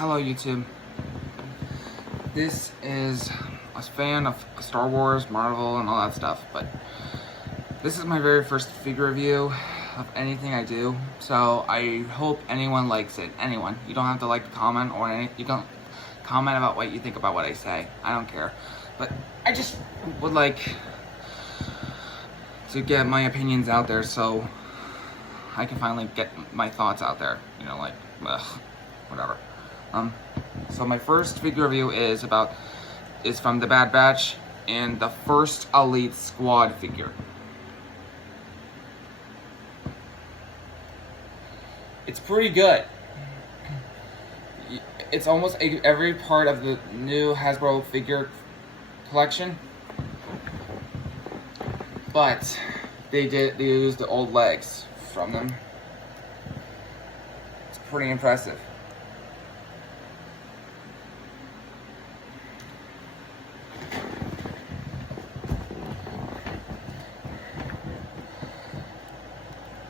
Hello YouTube. This is a fan of Star Wars, Marvel, and all that stuff, but this is my very first figure review of anything I do, so I hope anyone likes it. Anyone. You don't have to like the comment or anything. You don't comment about what you think about what I say. I don't care. But I just would like to get my opinions out there so I can finally get my thoughts out there. You know, like, whatever. So my first figure review is from the Bad Batch and the first Elite Squad figure. It's pretty good. It's almost every part of the new Hasbro figure collection, but they used the old legs from them. It's pretty impressive.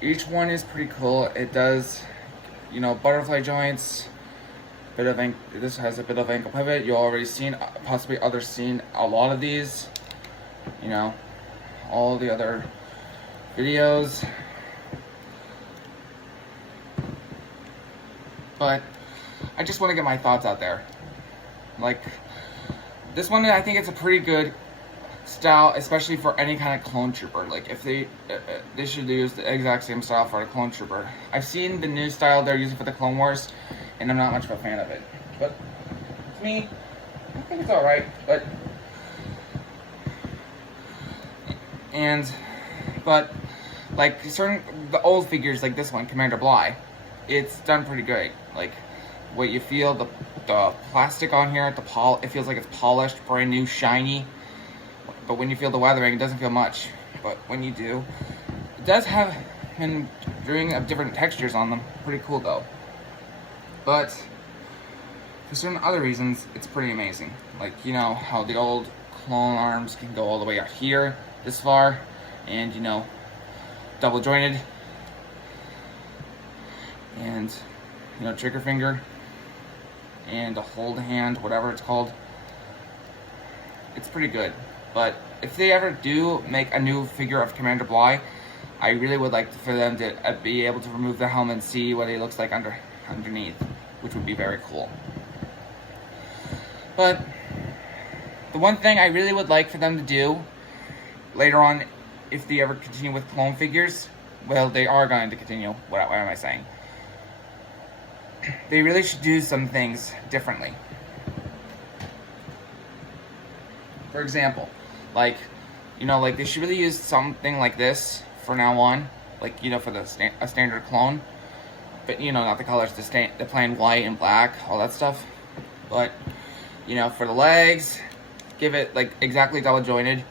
Each one is pretty cool. It does, you know, butterfly joints. This has a bit of ankle pivot. You already seen, possibly others seen a lot of these. You know, all the other videos. But I just want to get my thoughts out there. Like, this one, I think it's a pretty good style, especially for any kind of clone trooper. Like, if they should use the exact same style for a clone trooper. I've seen the new style they're using for the Clone Wars, and I'm not much of a fan of it. But to me, I think it's all right. But like the old figures like this one, Commander Bly, it's done pretty great. Like, what you feel, the plastic on here, it feels like it's polished, brand new, shiny. But when you feel the weathering, it doesn't feel much. But when you do, it does have different textures on them. Pretty cool though. But for certain other reasons, it's pretty amazing. Like, you know how the old clone arms can go all the way out here, this far, and you know, double jointed, and you know, trigger finger, and a hold hand, whatever it's called. It's pretty good. But if they ever do make a new figure of Commander Bly, I really would like for them to be able to remove the helmet and see what he looks like underneath, which would be very cool. But the one thing I really would like for them to do later on, if they ever continue with clone figures, well, they are going to continue. What am I saying? They really should do some things differently. For example, like, you know, like they should really use something like this for now on, like, you know, for a standard clone, but you know, not the colors, the plain white and black, all that stuff. But you know, for the legs, give it like exactly double jointed.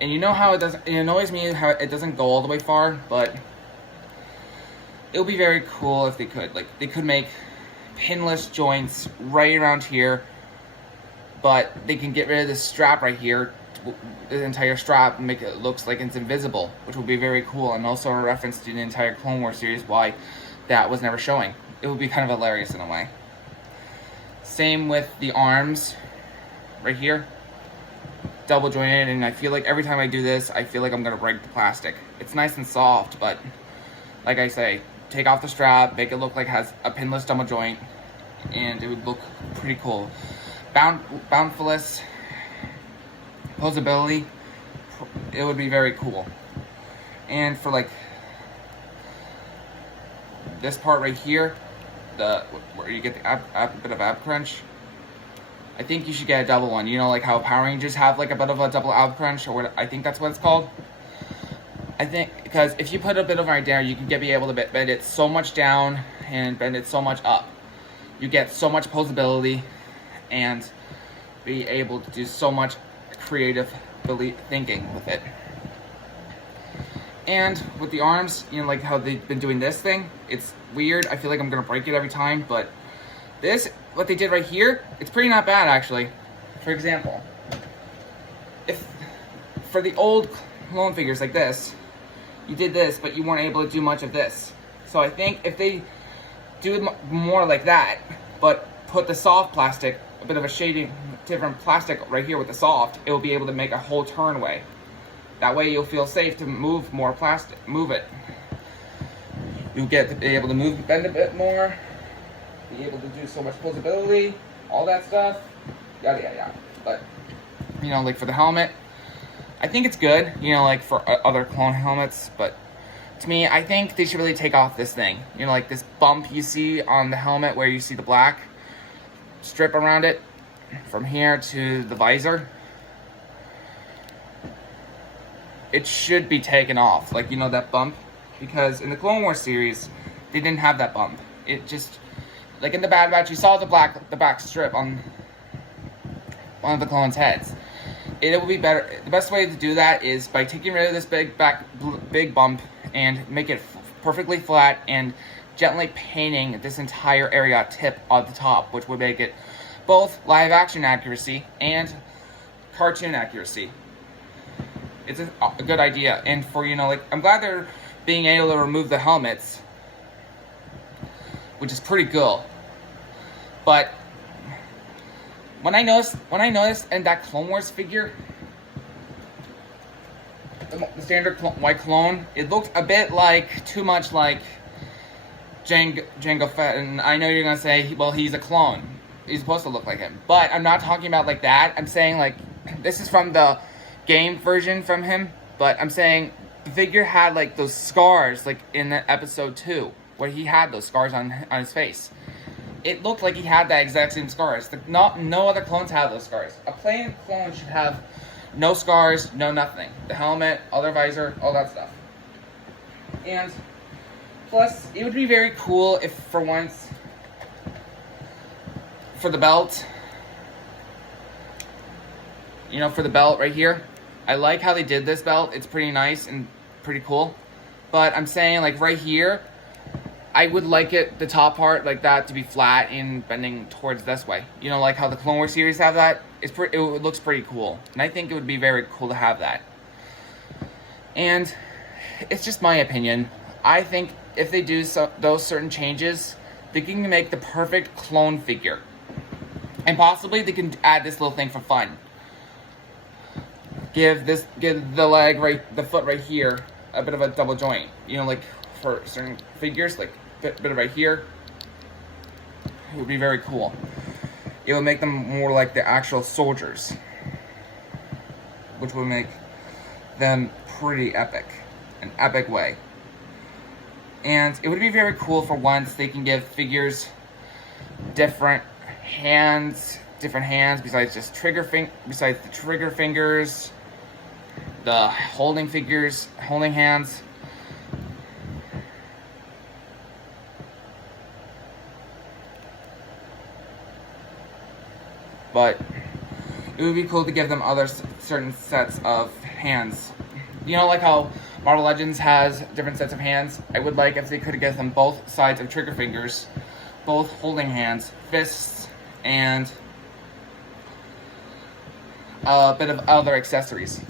And you know how it annoys me how it doesn't go all the way far, but it would be very cool if they could. Like, they could make pinless joints right around here, but they can get rid of this strap right here, the entire strap, and make it looks like it's invisible, which would be very cool, and also a reference to the entire Clone Wars series, why that was never showing. It would be kind of hilarious in a way. Same with the arms right here, double jointed, and I feel like every time I do this, I feel like I'm gonna break the plastic. It's nice and soft, but like I say, take off the strap, make it look like it has a pinless double joint, and it would look pretty cool. Boundless posability, it would be very cool. And for like this part right here, where you get the bit of ab crunch, I think you should get a double one. You know, like how Power Rangers have like a bit of a double ab crunch, or what I think that's what it's called. I think because if you put a bit of right there, you can be able to bend it so much down and bend it so much up. You get so much posability and be able to do so much creative thinking with it. And with the arms, you know, like how they've been doing this thing, it's weird. I feel like I'm gonna break it every time, but this, what they did right here, it's pretty not bad actually. For example, if for the old clone figures like this, you did this, but you weren't able to do much of this. So I think if they do it more like that, but put the soft plastic, a bit of a shading, different plastic right here with the soft, it will be able to make a whole turn way. That way you'll feel safe to move more plastic, move it. You'll get to be able to move, bend a bit more, be able to do so much posability, all that stuff, yada yada yada. But, you know, like for the helmet, I think it's good, you know, like for other clone helmets, but to me, I think they should really take off this thing. You know, like this bump you see on the helmet where you see the black strip around it from here to the visor. It should be taken off, like, you know, that bump, because in the Clone Wars series, they didn't have that bump. It just, like in the Bad Batch, you saw the black strip on one of the clones' heads. It would be better. The best way to do that is by taking rid of this big bump and make it perfectly flat and gently painting this entire area tip on the top, which would make it both live action accuracy and cartoon accuracy. It's a good idea. And for, you know, like, I'm glad they're being able to remove the helmets, which is pretty cool. But when I noticed in that Clone Wars figure, the standard white clone, it looked a bit like, too much like Jango Fett. And I know you're gonna say, well, he's a clone, he's supposed to look like him, but I'm not talking about like that. I'm saying, like, this is from the game version from him, but I'm saying the figure had like those scars, like in episode 2, where he had those scars on his face. It looked like he had that exact same scars. No other clones have those scars. A plain clone should have no scars, no nothing. The helmet, other visor, all that stuff. And plus, it would be very cool if, for once, for the belt, you know, for the belt right here, I like how they did this belt. It's pretty nice and pretty cool. But I'm saying, like, right here, I would like it, the top part, like that, to be flat and bending towards this way. You know, like how the Clone Wars series have that. It looks pretty cool. And I think it would be very cool to have that. And it's just my opinion. I think if they do those certain changes, they can make the perfect clone figure. And possibly they can add this little thing for fun. Give the leg the foot right here a bit of a double joint. You know, like for certain figures, like a bit right here. It would be very cool. It would make them more like the actual soldiers, which would make them pretty epic, an epic way. And it would be very cool for once they can give figures different hands besides just besides the trigger fingers, the holding hands. But it would be cool to give them other certain sets of hands. You know, like how Marvel Legends has different sets of hands? I would like if they could give them both sides of trigger fingers, both holding hands, fists, and a bit of other accessories.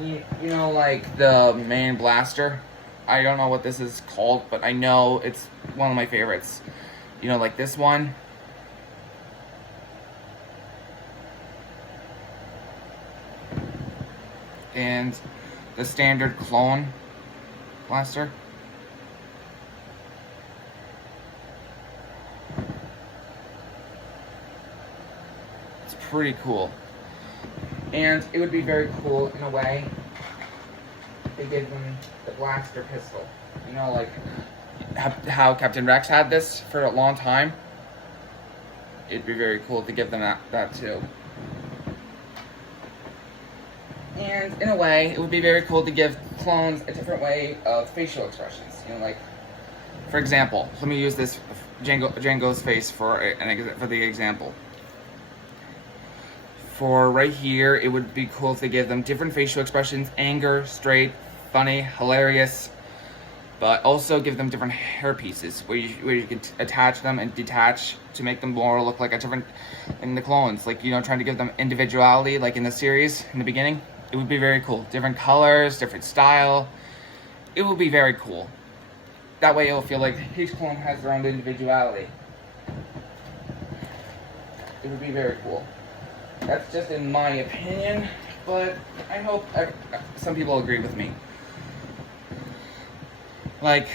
You know, like the main blaster. I don't know what this is called, but I know it's one of my favorites. You know, like this one. And the standard clone blaster. It's pretty cool. And it would be very cool in a way if they gave them the blaster pistol. You know, like how Captain Rex had this for a long time. It'd be very cool to give them that too. And in a way, it would be very cool to give clones a different way of facial expressions. You know, like, for example, let me use this Jango's face for the example. For right here, it would be cool if they gave them different facial expressions: anger, straight, funny, hilarious. But also give them different hair pieces where you can attach them and detach to make them more look like a different in the clones. Like, you know, trying to give them individuality, like in the series in the beginning. It would be very cool. Different colors, different style. It would be very cool. that way it'll feel like each clone has their own individuality. It would be very cool. That's just in my opinion, but I hope some people agree with me. Like,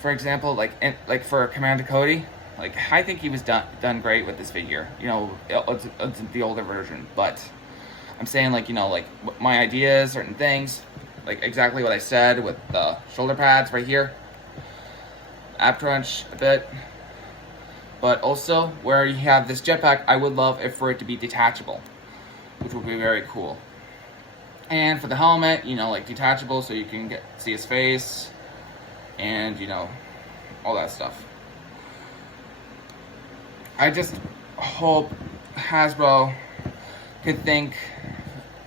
for example, like for Commander Cody, like I think he was done great with this figure. You know, it's the older version, but I'm saying, like, you know, like my ideas, certain things, like exactly what I said with the shoulder pads right here, ab crunch a bit, but also where you have this jetpack, I would love it for it to be detachable, which would be very cool. And for the helmet, you know, like detachable so you can see his face, and you know, all that stuff. I just hope Hasbro could think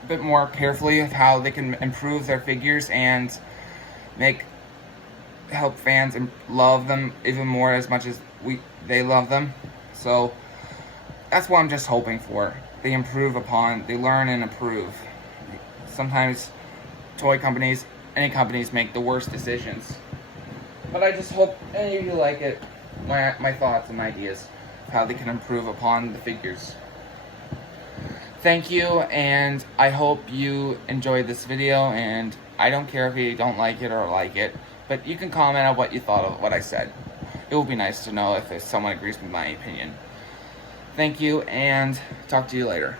a bit more carefully of how they can improve their figures and help fans love them even more as much as they love them. So that's what I'm just hoping for. They learn and improve. Sometimes toy companies, any companies make the worst decisions. But I just hope any of you like it, my thoughts and ideas of how they can improve upon the figures. Thank you, and I hope you enjoyed this video, and I don't care if you don't like it or like it, but you can comment on what you thought of what I said. It will be nice to know if someone agrees with my opinion. Thank you, and talk to you later.